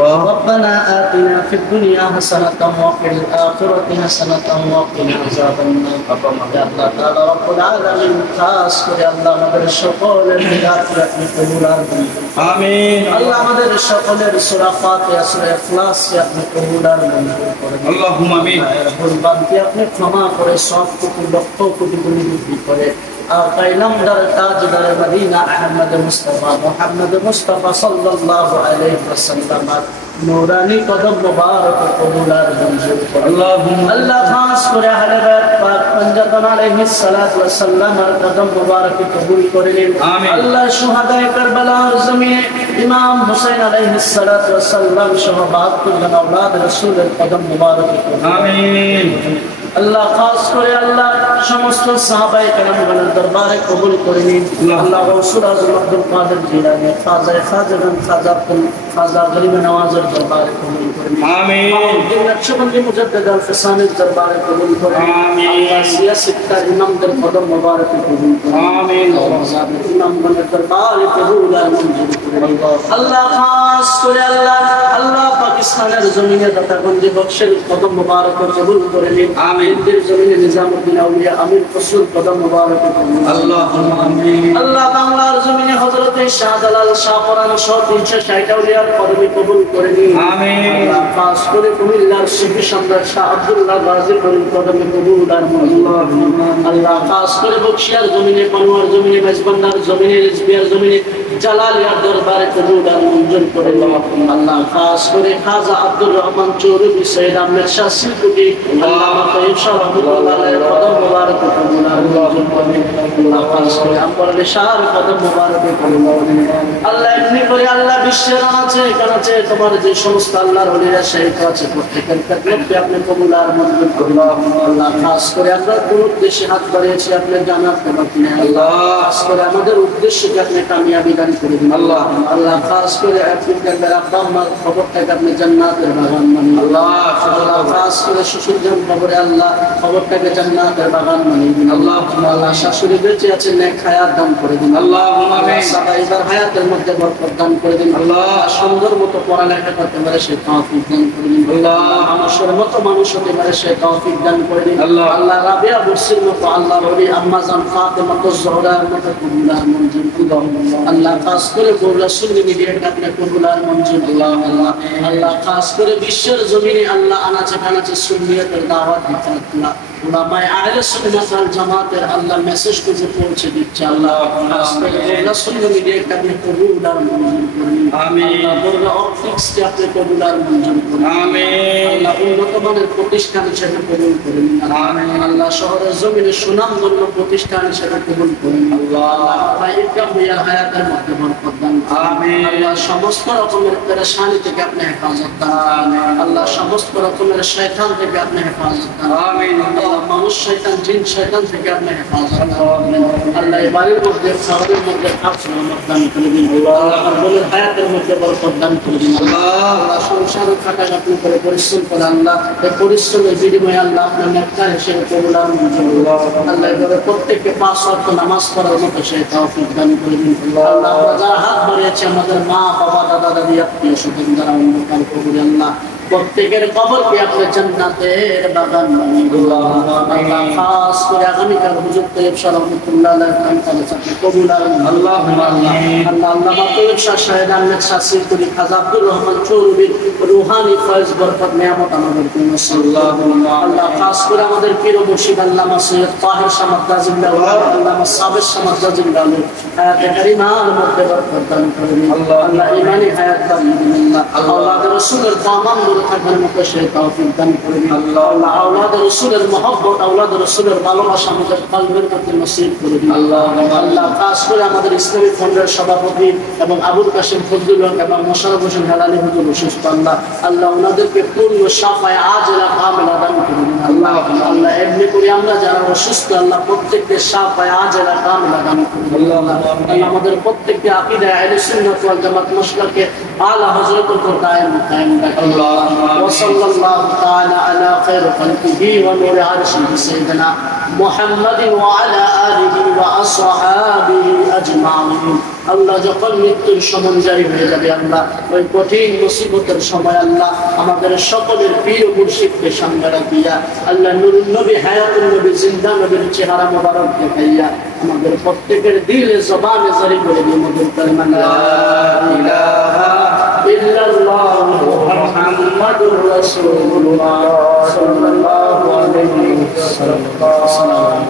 ربنا آتنا في الدنيا حسنة وفي الآخرة حسنة وقنا عذاب النار يا الله تعالى رب العالمين খাস করে আল্লাহ আমাদের সকলের বিদাত আপনি কবুল আর আমিন আল্লাহ আমাদের সকলের সূরা ফাতিহা সূরা ইখলাস আপনি কবুল আর মঞ্জুর করেন আল্লাহুম্মা আমিন ভুল বান্তি আপনি ক্ষমা করে সব কোটি লক্ষ কোটি গুণ বৃদ্ধি করে पैगंबर ताजदार मदीना अहमद मुस्तफा मोहम्मद मुस्तफा सल्लल्लाहु अलैहि वसल्लम नूरानी कदम मुबारक कबूल और मंजूर अल्लाहुम्मा अल्लाह खास करे अहले बैत पाक पंजतन अलैहि सल्लल्लाहु अलैहि वसल्लम कदम मुबारक कबूल करें आमीन अल्लाह शुहदाए करबला और जमीन इमाम हुसैन अलैहि सल्लल्लाहु अलैहि वसल्लम शहबात कुल औलाद रसूल कदम मुबारक आमीन अल्लाह खास करे अल्लाह समस्त साहबाए करमगण दरबारे कबूल करे अल्लाह गौसुल आजम अब्दुल कादिर जिलानी खाजा गरीब नवाज़र दरबारे कबूल करे आमीन दिन नक्शबंदी मुजद्दिद अल-फसानी दरबारे कबूल करे आमीन अल्लाह सियासत इमाम दर कदम मुबारक कबूल करे आमीन इमाम बन दरबारे कबूल और मंजूर करे अल्लाह खास करे अल्लाह पाकिस्तानेर जमीने दातागंजी बख्शेर कदम मुबारक कबूल करे आमीन दिल जमीने निजामुद्दीन औलिया अमीर रसूल कदम मुबारक अल्लाहुम्मा आमीन अल्लाह बांग्लार जमीने हजरत शाहजालाल शाहपरान सह 360 औलियार कदम कबूल करे आमीन अल्लाह खास करे कुमिल्लार शिफी सम्राट शाह अब्दुल्लाह गाजी करीम कदम कबूल और अल्लाहुम्मा अल्लाह खास करे बख्शियार जमीने पनवार जमीने मेजबानदार जमीने लिजबियार जमीने জালালিয়ার দরবারে কবুল আর মঞ্জুর করে আল্লাহ খাস করে খাজা আব্দুর রহমান চৌধুরী সৈয়দ আহমেদ শাহ সিদ্দিকী আল্লামা তৈয়ব শাহ রহমাতুল্লাহ আলাইহির কদম মুবারক কবুল আর মঞ্জুর করে আল্লাহ খাস করে আমর লিশার কদম মুবারক কবুল আল্লাহ এমনি করে আল্লাহ বিশ্বের কাছে তোমার যে সমস্ত আল্লাহর ওলিরা শহীদ আছে প্রত্যেকের খেদমতে আপনি কবুল আর মঞ্জুর করুন আল্লাহ খাস করে আমরা কোন উদ্দেশ্যে হাত বাড়িয়েছি আপনি জানাত করবেন আল্লাহ খাস করে আমাদের উদ্দেশ্যকে আপনি কামিয়াবি अल्लाह अल्लाह खास करे अपने अंदर अब्बा अम्मा खबर तक अपने जन्नतेर बागान मानी अल्लाह अल्लाह खास करे শ্বশুর জন খবরে আল্লাহ খবর তক জান্নাতের বাগান মানি আল্লাহ আল্লাহ শাশুড়ি বেঁচে আছে নেক হায়াত দান করে দিন আল্লাহুম্মা আমিন সাহাবাইবার হায়াতের মধ্যে বরকত দান করে দিন আল্লাহ সুন্দর মতো পড়ালেখা করতে পারে সেই তৌফিক দান করে দিন আল্লাহ মানুষের মতো মানুষ হতে পারে সেই তৌফিক দান করে দিন আল্লাহ আল্লাহ রাবিয়া বুরসির মতো আল্লাহর ওলি আম্মা জান ফাতেমা তুজ-জোহরার মতো কবুল আর মঞ্জুর করুন আল্লাহ খাস করে রাসূল মিডিয়াকে আপনি কবুল আর মঞ্জুর আল্লাহ আল্লাহ আল্লাহ খাস করে বিশ্বের জমিনে আল্লাহ আনাচে কানাচে সুন্নিয়তের দাওয়াত দিতে আল্লাহ উলামায়ে আহলে সুন্নাত ওয়াল জামাতের আল্লাহ মেসেজ করে পৌঁছে দিচ্ছে আল্লাহ খাস করে রাসূল মিডিয়াকে আপনি কবুল আর মঞ্জুর করুন আমিন আল্লাহ অপটিক্সকে আপনি কবুল আর মঞ্জুর করুন আমিন আল্লাহ উন্নত মানের প্রতিষ্ঠান হিসেবে কবুল করুন আমিন আল্লাহ শহরের জমিনে সুনামধন্য প্রতিষ্ঠান হিসেবে কবুল করুন আল্লাহ আল্লাহ ইকরামিয়া হায়াতের মধ্যে বরকত দান আমিন আল্লাহ সমস্ত রকমের পেরেশানি থেকে আপনি হেফাজত দান আল্লাহ সমস্ত রকমের শয়তান থেকে আপনি হেফাজত দান আমিন আল্লাহ মানুষ শয়তান জিন শয়তান থেকে আপনি হেফাজত দান আল্লাহ এই বাড়ির মধ্যে শহরের মধ্যে আপনি দান করে দিন আল্লাহ আমাদের হায়াতের মধ্যে বরকত দান করে দিন আল্লাহ সংসারে খাটাখাটনি করে পরিশ্রম করে আল্লাহ এই পরিশ্রমের বিনিময়ে আল্লাহ আপনার নেককার হিসেবে কবুল আর মঞ্জুর আল্লাহ এভাবে প্রত্যেককে 5 ওয়াক্ত নামাজ পড়ার মতো সেই তৌফিক দান করে দিন আল্লাহ আমরা যারা হাত বাড়িয়েছি আমাদের মা বাবা দাদা দাদি আত্মীয় স্বজন যারা অন্ধকার কবুল আল্লাহ প্রত্যেকের কবরকে আপনি জান্নাতের বাগান বানিয়ে দিন আল্লাহ খাস করে আগামীকাল হুজুর তৈয়ব শাহ রহমাতুল্লাহ আলাইহি তাআলা কবুল আল্লাহুম্মা আল্লাহ আল্লামা তৈয়ব শাহ শাহেদ আহমেদ শাহ সিদ্দিকী খাজা আব্দুর রহমান চৌধুরীর রূহানি ফয়েজ বরকত নিয়ামত আমাদেরকে নসিব আল্লাহ খাস করে আমাদের পীর ও মুর্শিদ আল্লামা সৈয়দ তাহের শাহ মাদ্দাজিল্লাহ আল্লামা সাবের শাহ মাদ্দাজিল্লাহ হায়াতে কারিমার মধ্যে বরকত দান করে দিন আল্লাহ ঈমানি হায়াত দান দিন আল্লাহ আওলাদ রাসূলের দামান থাকার মতো সেই তৌফিক দান করে দিন আল্লাহ আওলাদ রাসূলের মহব্বত আওলাদ রাসূলের ভালোবাসা আমাদের কলবের মধ্যে নসিব করে দিন আল্লাহ আল্লাহ খাস করে আমাদের ইসলামী ফন্ডের সভাপতি এবং আবুল কাসেম ফজলুল হক এবং মোশাররফ হোসেন হেলালি হুজুর অসুস্থ আল্লাহ আল্লাহ ওনাদেরকে পূর্ণ শাফায়ে আজলা কামিলা দান করে দিন আল্লাহ আল্লাহ এমনি করে আমরা যারা অসুস্থ আল্লাহ প্রত্যেককে শাফায়ে আজলা কামিলা দান করে দিন আল্লাহ আমাদের প্রত্যেককে আকীদা আহলে সুন্নাত ওয়াল জামাত মাসলাকে আলা হযরত को कायम रखे व सल्लल्लाहु ताला अला खैर खल्किही व नूर अर्शिही सय्यदना मुहम्मद व अला आलिही व असहाबिही अजमाइन। আল্লাহ যখন মৃত্যুর সমঞ্জয় হয়ে যাবে আল্লাহ, ওই কঠিন মুসিবতের সময় আল্লাহ আমাদের সকলের প্রিয় মুর্শিদকে সামনে রাখিয়া আল্লাহ নুরুন নবী হায়াতুন নবী জিন্দা নবীর চেহারা মোবারক দেখাইয়া আমাদের প্রত্যেকের দিলে জবানে জারি করে দিয়ে মধুর কালিমা লা ইলাহা ইল্লাল্লাহ মুহাম্মাদুর রাসূলুল্লাহ সাল্লাল্লাহু আলাইহি ওয়াসাল্লাম।